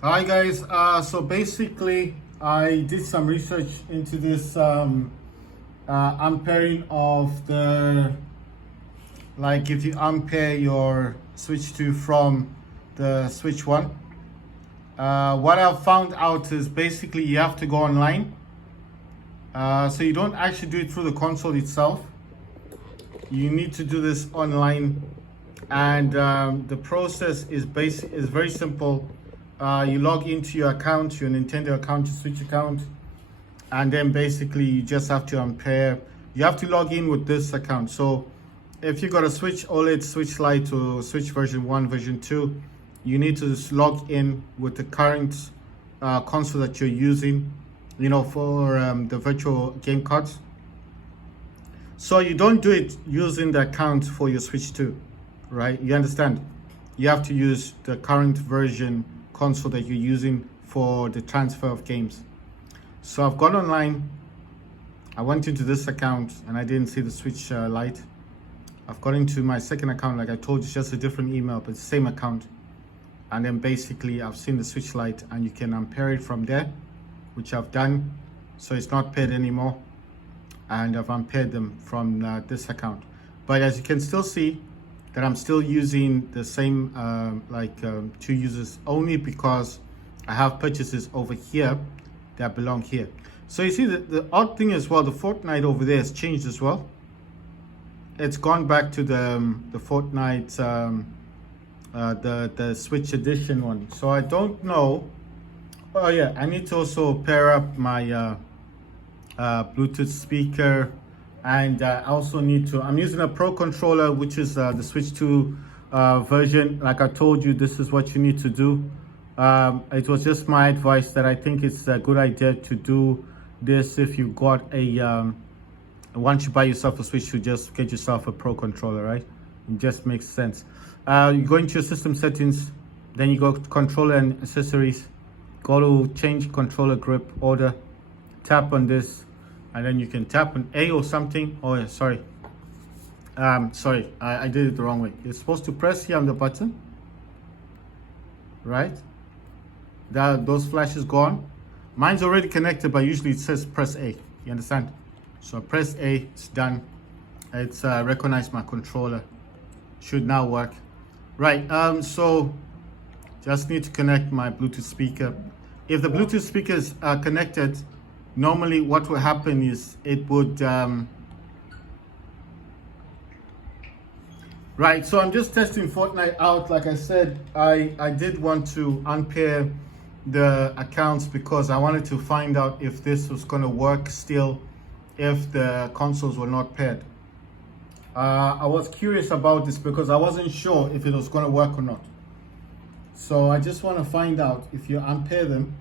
Hi guys. So basically, I did some research into this ampering of the like if you ampere your switch 2 from the switch 1. What I've found out is basically you have to go online. So you don't actually do it through the console itself. You need to do this online, and the process is very simple. You log into your account, your Nintendo account, your Switch account, and then basically you just have to ampere. You have to log in with this account. So if you got a Switch OLED, Switch Lite, or Switch version 1, version 2, you need to just log in with the current console that you're using, for the virtual game cards. So you don't do it using the account for your Switch 2, right? You understand? You have to use the current version console that you're using for the transfer of games. So I've gone online. I went into this account and I didn't see the Switch Lite. I've got into my second account, like I told you, it's just a different email, but it's the same account. And then basically I've seen the Switch Lite and you can ampere it from there, which I've done. So it's not paired anymore. And I've unpaired them from this account. But as you can still see that I'm still using the same two users, only because I have purchases over here that belong here. So you see the odd thing as well, the Fortnite over there has changed as well. It's gone back to the Fortnite, the Switch edition one. So I don't know. Oh yeah, I need to also pair up my Bluetooth speaker, and I also need to, I'm using a Pro controller, which is the Switch 2 version. Like I told you, this is what you need to do. It was just my advice that I think it's a good idea to do this if you got a once you buy yourself a Switch, to just get yourself a Pro controller, right? It just makes sense. You go into your system settings, then you go to controller and accessories, go to change controller grip order, tap on this, and then you can tap on A or something. Oh yeah, sorry. I did it the wrong way. You're supposed to press here on the button, right? Those flashes gone. Mine's already connected, but usually it says press A. You understand? So press A, it's done. It's recognized my controller. Should now work. Right, so just need to connect my Bluetooth speaker. If the Bluetooth speakers are connected, normally what will happen is it would right, so I'm just testing Fortnite out. Like I said, I did want to unpair the accounts because I wanted to find out if this was going to work still if the consoles were not paired. I was curious about this because I wasn't sure if it was going to work or not. So I just want to find out, if you unpair them,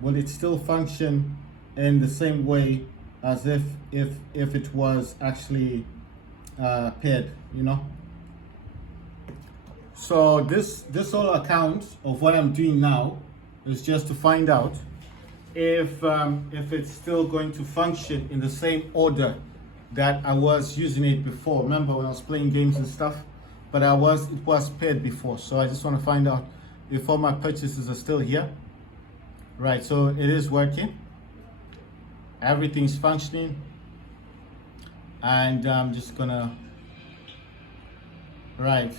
will it still function in the same way as if it was actually paired, So this whole account of what I'm doing now is just to find out if it's still going to function in the same order that I was using it before. Remember when I was playing games and stuff, but it was paired before. So I just want to find out if all my purchases are still here. Right, so it is working. Everything's functioning, and I'm just gonna, right,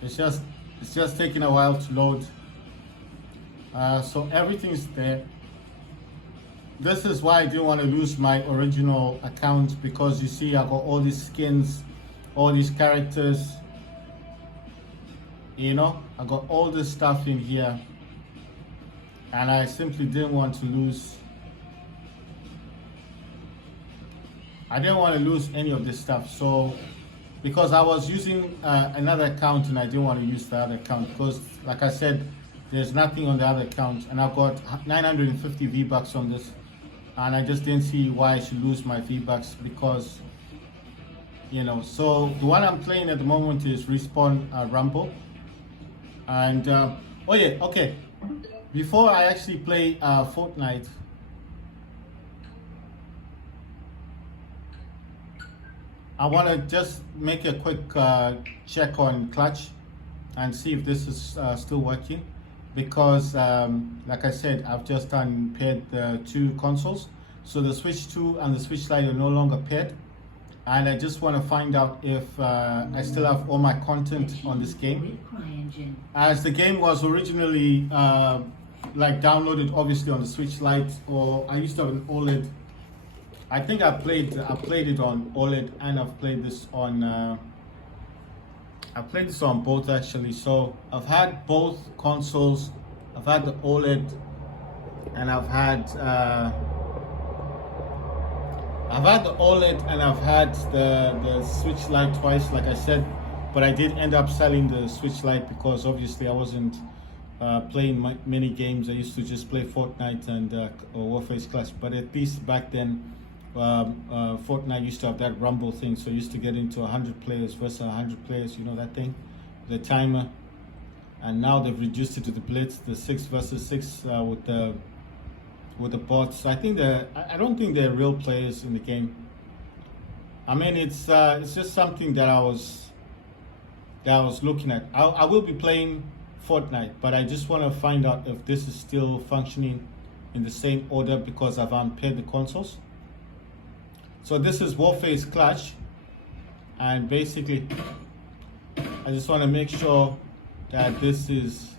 it's just taking a while to load. So everything's there. This is why I didn't want to lose my original account, because you see I got all these skins, all these characters, I got all this stuff in here, and I simply didn't want to lose. I didn't want to lose any of this stuff. So because I was using another account and I didn't want to use the other account because, like I said, there's nothing on the other account, and I've got 950 V-Bucks on this, and I just didn't see why I should lose my V-Bucks because, so the one I'm playing at the moment is Respawn Rumble. And oh yeah, okay, before I actually play Fortnite, I want to just make a quick check on clutch. and see if this is still working, because like I said, I've just unpaired the two consoles, so the Switch 2 and the Switch Lite are no longer paired, and I just want to find out if I still have all my content on this game, as the game was originally like downloaded obviously on the Switch Lite, or I used to have an OLED. I think I played it on OLED, and I've played this on both actually. So I've had both consoles. I've had the OLED, and I've had the OLED, and I've had the Switch Lite twice, like I said. But I did end up selling the Switch Lite because obviously I wasn't playing many games. I used to just play Fortnite and Warface Clash. But at least back then, Fortnite used to have that rumble thing, so you used to get into 100 players versus 100 players, you know that thing, the timer. And now they've reduced it to the blitz, the 6 versus 6 with the bots. I don't think they're real players in the game. I mean, it's just something that I was looking at. I will be playing Fortnite, but I just want to find out if this is still functioning in the same order, because I've unpaired the consoles. So this is Warface Clash, and basically I just want to make sure that this is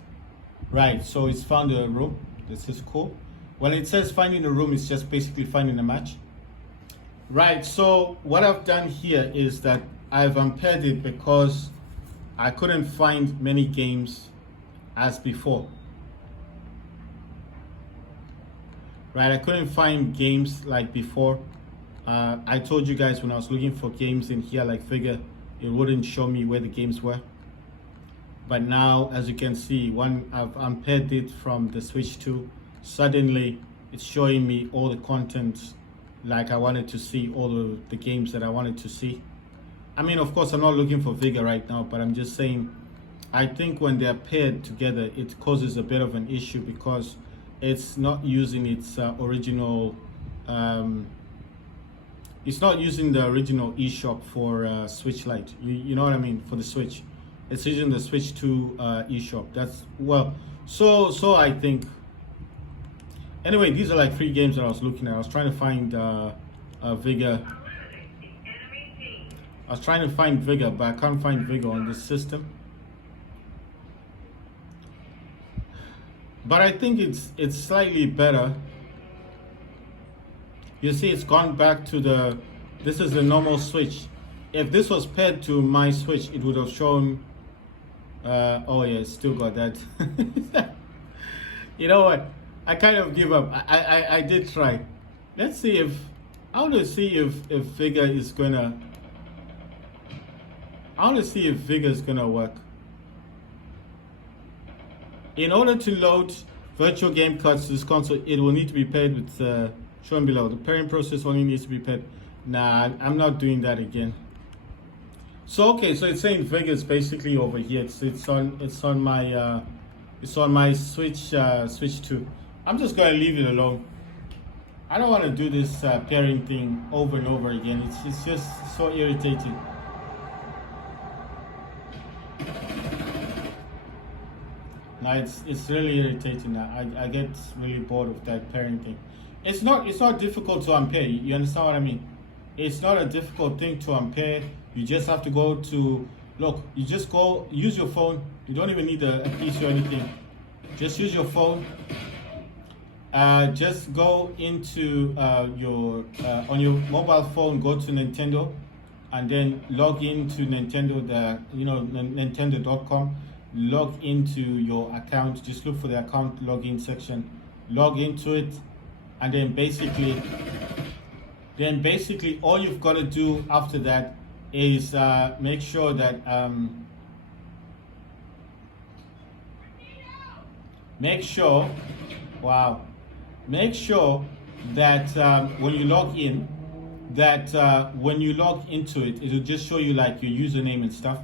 right. So it's found a room. This is cool. When it says finding a room, it's just basically finding a match. Right, so what I've done here is that I've unpaired it because I couldn't find many games as before. Right, I couldn't find games like before. I told you guys when I was looking for games in here like Figure, it wouldn't show me where the games were. But now, as you can see, I've unpaired it from the Switch 2. Suddenly, it's showing me all the content like I wanted to see, all the games that I wanted to see. I mean, of course, I'm not looking for Vigor right now, but I'm just saying, I think when they're paired together, it causes a bit of an issue because it's not using its original... it's not using the original eShop for Switch Lite. You know what I mean? For the Switch, it's using the Switch 2 eShop. That's well. So I think. Anyway, these are like 3 games that I was looking at. I was trying to find Vigor. I was trying to find Vigor, but I can't find Vigor on this system. But I think it's slightly better. You see, it's gone back to this is the normal Switch. If this was paired to my Switch, it would have shown, oh yeah, it's still got that. You know what? I kind of give up. I did try. Let's see if, I want to see if Vigor is gonna, work. In order to load virtual game cards to this console, it will need to be paired with, shown below. The pairing process only needs to be paired. Nah, I'm not doing that again. So okay, so it's saying Vigor is basically over here. It's on my Switch Switch 2. I'm just gonna leave it alone. I don't want to do this pairing thing over and over again. It's just so irritating. Now it's really irritating. I get really bored of that pairing thing. It's not difficult to unpair. You understand what I mean? It's not a difficult thing to unpair. You just have to go to, look, you just go, use your phone. You don't even need a PC or anything. Just use your phone. Just go into your, on your mobile phone, go to Nintendo, and then log into Nintendo, Nintendo.com. Log into your account. Just look for the account login section. Log into it. And then basically all you've got to do after that is make sure that make sure that when you log in, that when you log into it, it'll just show you like your username and stuff.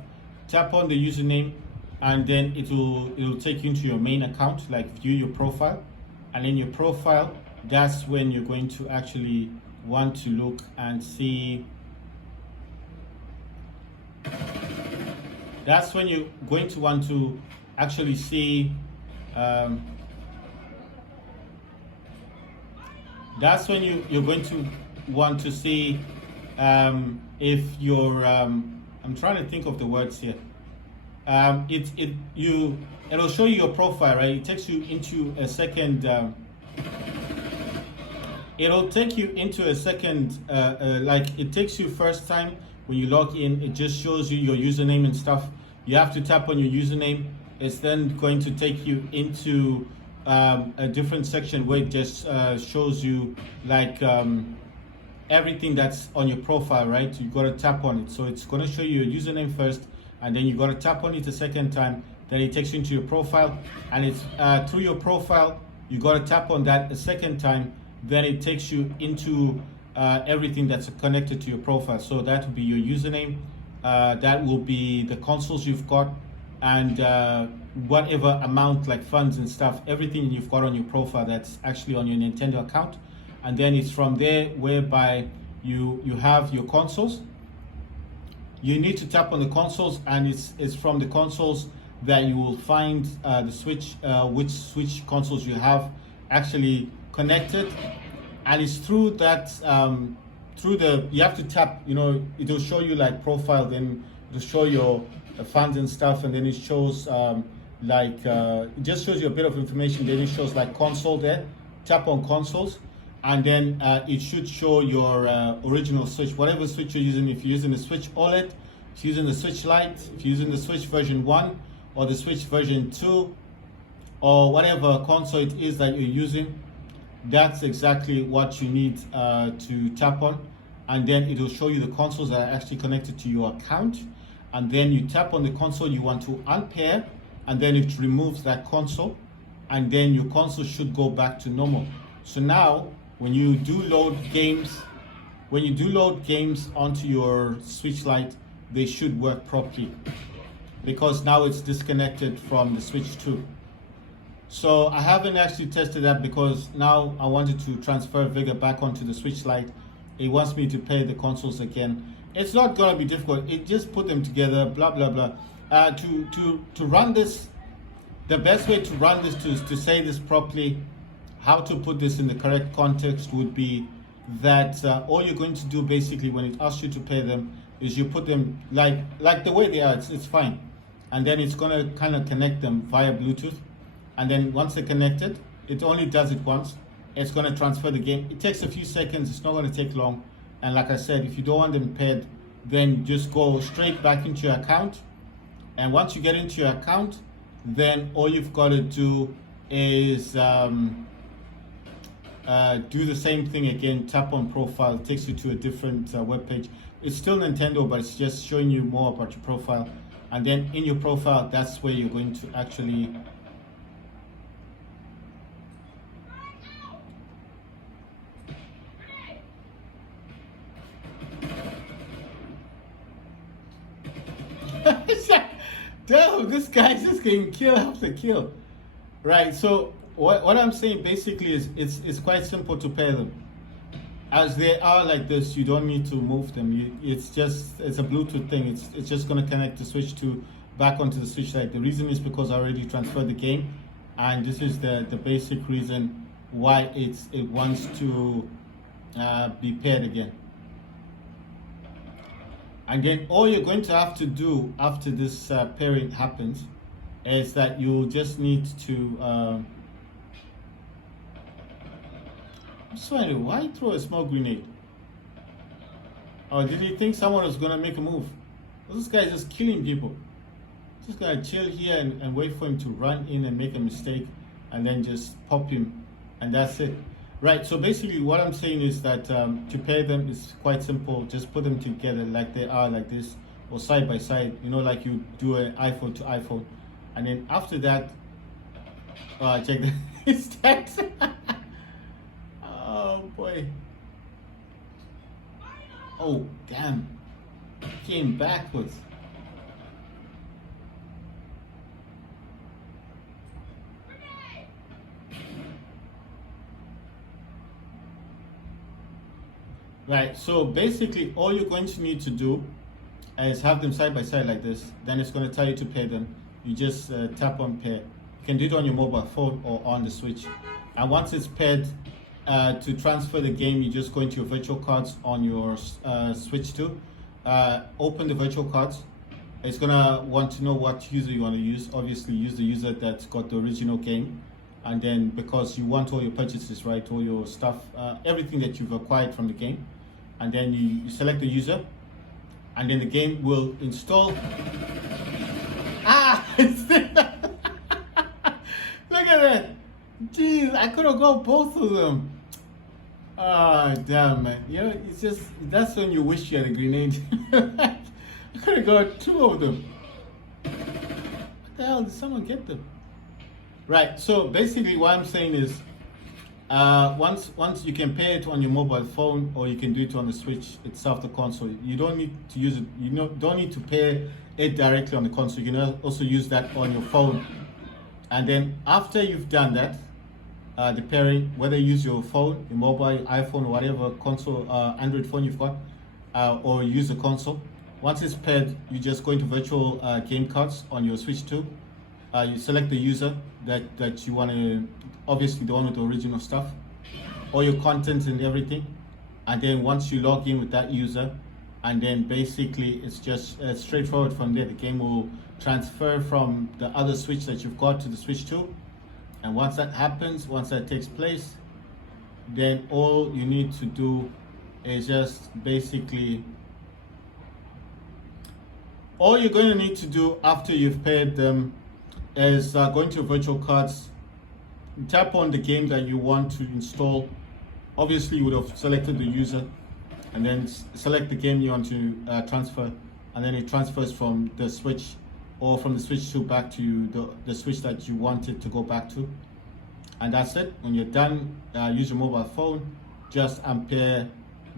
Tap on the username, and then it'll take you into your main account, like view your profile, and in your profile, that's when you're going to actually want to look and see that's when you're going to want to actually see that's when you're going to want to see if you're I'm trying to think of the words here. It'll show you your profile, right? It takes you into a second it'll take you into a second like it takes you first time when you log in. It just shows you your username and stuff. You have to tap on your username. It's then going to take you into a different section where it just shows you like everything that's on your profile, right? You got to tap on it. So it's going to show you your username first, and then you got to tap on it a second time. Then it takes you into your profile, and it's through your profile you got to tap on that a second time. Then it takes you into everything that's connected to your profile. So that will be your username, that will be the consoles you've got, and whatever amount like funds and stuff, everything you've got on your profile that's actually on your Nintendo account. And then it's from there whereby you have your consoles. You need to tap on the consoles, and it's from the consoles that you will find the Switch, which Switch consoles you have actually connected. And it's through that you have to tap, it'll show you like profile, then it'll show your funds and stuff, and then it shows it just shows you a bit of information. Then it shows like console there. Tap on consoles, and then it should show your original Switch, whatever Switch you're using. If you're using the Switch OLED, if you're using the Switch Lite, if you're using the Switch version 1 or the Switch version 2, or whatever console it is that you're using, that's exactly what you need to tap on. And then it will show you the consoles that are actually connected to your account. And then you tap on the console you want to unpair, and then it removes that console, and then your console should go back to normal. So now when you do load games onto your Switch Lite, they should work properly, because now it's disconnected from the Switch 2. So I haven't actually tested that, because now I wanted to transfer Vega back onto the Switch Lite. It wants me to pair the consoles again. It's not gonna be difficult. It just put them together, blah blah blah. To run this, the best way to run this, to say this properly, how to put this in the correct context would be that all you're going to do basically when it asks you to pair them is you put them like the way they are. It's fine, and then it's gonna kind of connect them via Bluetooth. And then once they're connected, it only does it once. It's going to transfer the game. It takes a few seconds. It's not going to take long. And like I said, if you don't want them paired, then just go straight back into your account. And once you get into your account, then all you've got to do is do the same thing again. Tap on profile. It takes you to a different web page. It's still Nintendo, but it's just showing you more about your profile. And then in your profile, that's where you're going to actually Damn, this guy's just getting kill after kill. Right, so what I'm saying basically is it's quite simple to pair them. As they are like this, you don't need to move them. It's a Bluetooth thing. It's just gonna connect the Switch 2 back onto the Switch Lite. The reason is because I already transferred the game, and this is the basic reason why it wants to be paired again. And then all you're going to have to do after this pairing happens is that you just need to I'm sorry, why throw a smoke grenade? Or did he think someone was gonna make a move? This guy is just killing people. Just gonna chill here and wait for him to run in and make a mistake, and then just pop him, and that's it. Right, so basically what I'm saying is that to pair them is quite simple. Just put them together like they are, like this, or side by side, like you do an iPhone to iPhone. And then after that, check the stats. Oh boy. Oh damn, came backwards. Right, so basically all you're going to need to do is have them side by side like this. Then it's going to tell you to pair them. You just tap on pair. You can do it on your mobile phone or on the Switch. And once it's paired, to transfer the game, you just go into your virtual cards on your Switch 2. Open the virtual cards. It's gonna want to know what user you want to use. Obviously, use the user that's got the original game, and then because you want all your purchases, right, all your stuff, everything that you've acquired from the game, and then you select the user, and then the game will install. Ah! Look at that! Jeez, I could have got both of them. Ah, damn, man. You know, it's just, that's when you wish you had a grenade. I could have got two of them. What the hell, did someone get them? Right, so basically what I'm saying is, once you can pair it on your mobile phone, or you can do it on the Switch itself, the console. You don't need to use it, don't need to pair it directly on the console. You can also use that on your phone. And then after you've done that, the pairing, whether you use your phone, your mobile, iPhone, or whatever console, Android phone you've got, or use the console. Once it's paired, you just go into virtual game cards on your Switch 2. You select the user that you want to, obviously the one with the original stuff, all your content and everything. And then once you log in with that user, and then basically it's just straightforward from there. The game will transfer from the other Switch that you've got to the Switch 2. And once that happens, once that takes place, then all you need to do is just basically, all you're going to need to do after you've paired them is go into virtual cards, tap on the game that you want to install. Obviously, you would have selected the user, and then select the game you want to transfer, and then it transfers from the Switch, or from the Switch 2 back to the Switch that you wanted to go back to. And that's it. When you're done, use your mobile phone, just unpair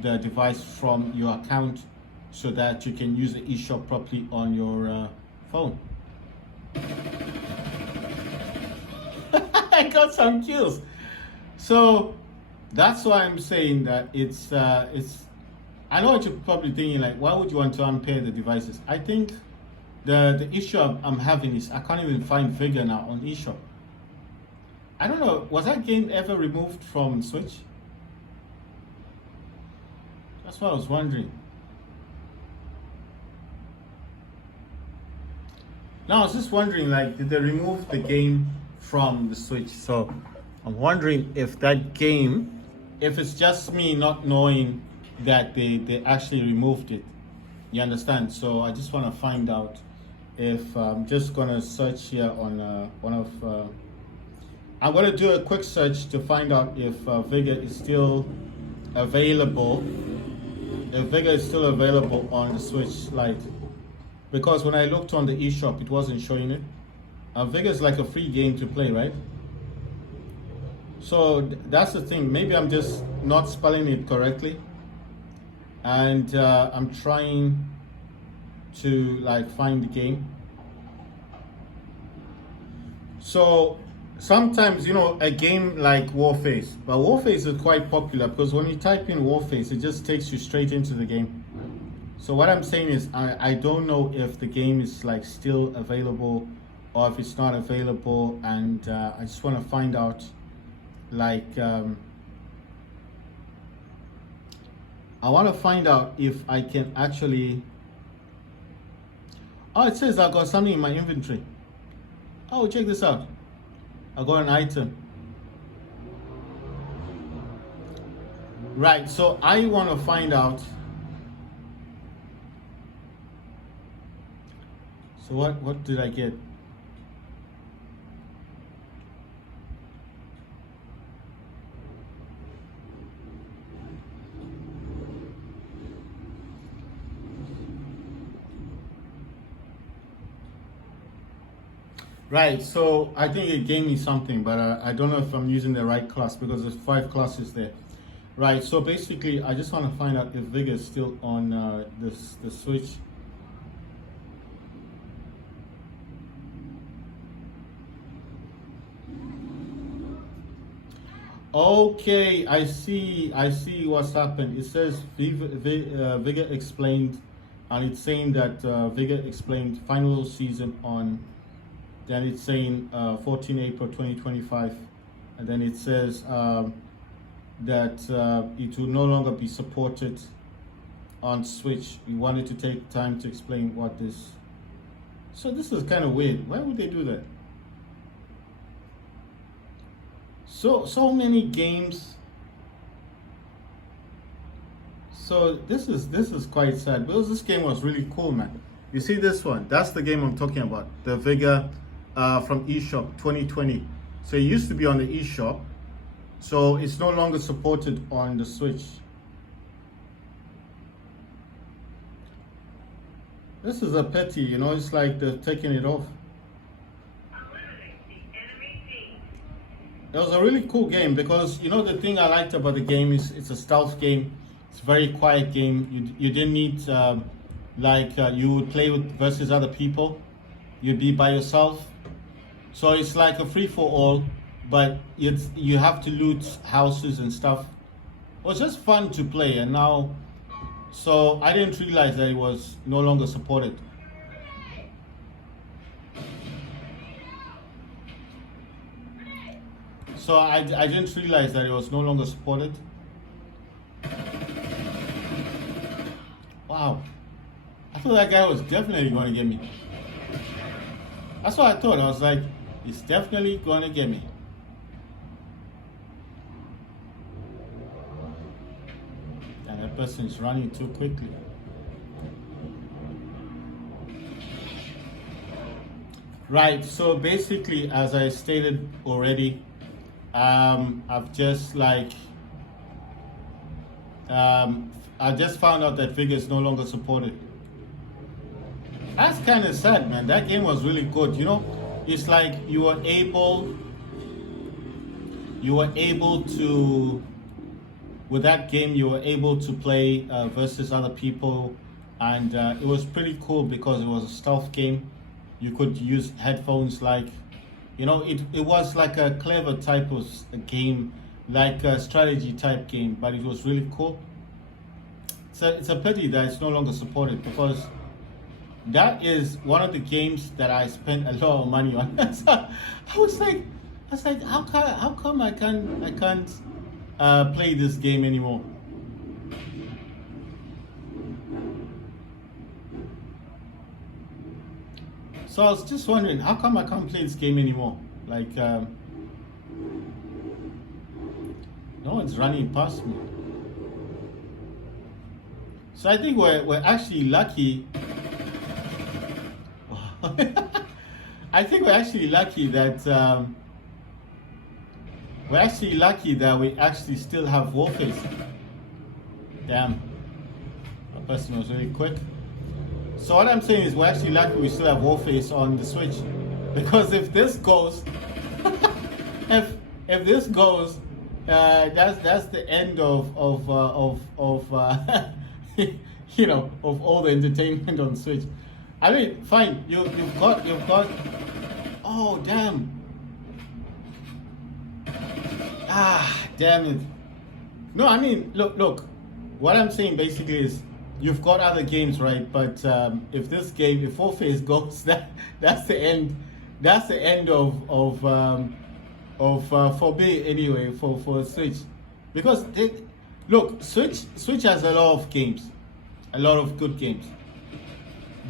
the device from your account so that you can use the eShop properly on your phone. I got some kills. So that's why I'm saying that it's I know what you're probably thinking, like, why would you want to unpair the devices? I think the issue I'm having is I can't even find Vigor now on eShop. I don't know, was that game ever removed from Switch? That's what I was wondering. Now I was just wondering, like, did they remove the game from the Switch? So I'm wondering if that game, if it's just me not knowing that they actually removed it. You understand? So I just want to find out. If I'm just gonna search here on one of, I'm gonna do a quick search to find out if Vigor is still available. If Vigor is still available on the Switch Lite, because when I looked on the eShop, it wasn't showing it. Vigor is like a free game to play, right? So that's the thing. Maybe I'm just not spelling it correctly, and I'm trying to like find the game. So sometimes, you know, a game like Warface, but Warface is quite popular because when you type in Warface, it just takes you straight into the game. So what I'm saying is I don't know if the game is like still available or if it's not available, and I just want to find out, like I want to find out if I can actually. Oh, it says I got something in my inventory. Oh, check this out. I got an item. Right, so I want to find out. So what did I get? Right, so I think it gave me something, but I don't know if I'm using the right class because there's 5 classes there. Right, so basically I just want to find out if Vigor is still on the Switch. Okay, I see what's happened. It says Vigor explained and it's saying that Vega explained final season on. Then it's saying 14 April 2025, and then it says that it will no longer be supported on Switch. We wanted to take time to explain what this. So this is kind of weird. Why would they do that? So many games. So this is quite sad because this game was really cool, man. You see this one? That's the game I'm talking about. The Vega from eShop 2020. So it used to be on the eShop, so it's no longer supported on the Switch. This is a pity, you know. It's like they're taking it off. It was a really cool game because, you know, the thing I liked about the game is it's a stealth game. It's a very quiet game. You didn't need you would play with versus other people. You'd be by yourself. So it's like a free for all, but you have to loot houses and stuff. It was just fun to play, and now, so I didn't realize that it was no longer supported. So I didn't realize that it was no longer supported. Wow. I thought that guy was definitely going to get me. That's what I thought. I was like, he's definitely going to get me. And that person is running too quickly. Right, so basically, as I stated already, I've just I just found out that Vega is no longer supported. That's kind of sad, man. That game was really good. You know, it's like you were able to, with that game, you were able to play versus other people, and it was pretty cool because it was a stealth game. You could use headphones, like, you know, it was like a clever type of a game, like a strategy type game, but it was really cool. It's a pity that it's no longer supported, because that is one of the games that I spent a lot of money on. So I was like, how come I can't play this game anymore? So I was just wondering, how come I can't play this game anymore? Like, no one's running past me. So I think we're actually lucky. I think we're actually lucky that we actually still have Warface. Damn, that person was really quick. So what I'm saying is we're actually lucky we still have Warface on the Switch, because if this goes, if this goes, that's the end of you know, of all the entertainment on Switch. I mean, fine, you've got. Oh damn! Ah, damn it! No, I mean, look. What I'm saying basically is, you've got other games, right? But if Warface goes, that's the end. That's the end of for me anyway, for Switch, because Switch has a lot of games, a lot of good games.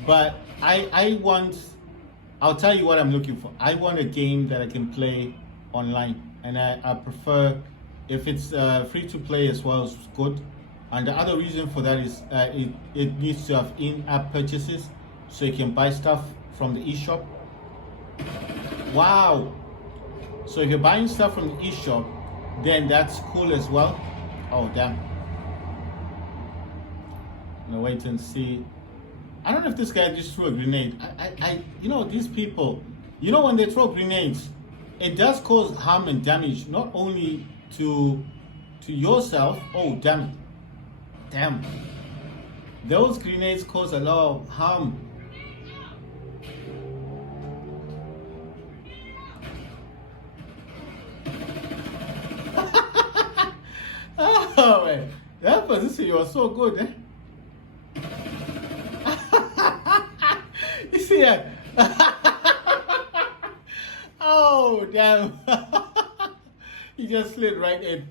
But I'll tell you what I'm looking for. I want a game that I can play online, and I prefer, if it's free to play as well, it's good. And the other reason for that is it needs to have in-app purchases, so you can buy stuff from the eShop. Wow! So if you're buying stuff from the eShop, then that's cool as well. Oh damn! I'm gonna wait and see. I don't know if this guy just threw a grenade. You know, these people, you know, when they throw grenades, it does cause harm and damage, not only to yourself. Oh damn it! Damn, those grenades cause a lot of harm. Oh man, that position was so good, eh? yeah. Oh, damn. He just slid right in.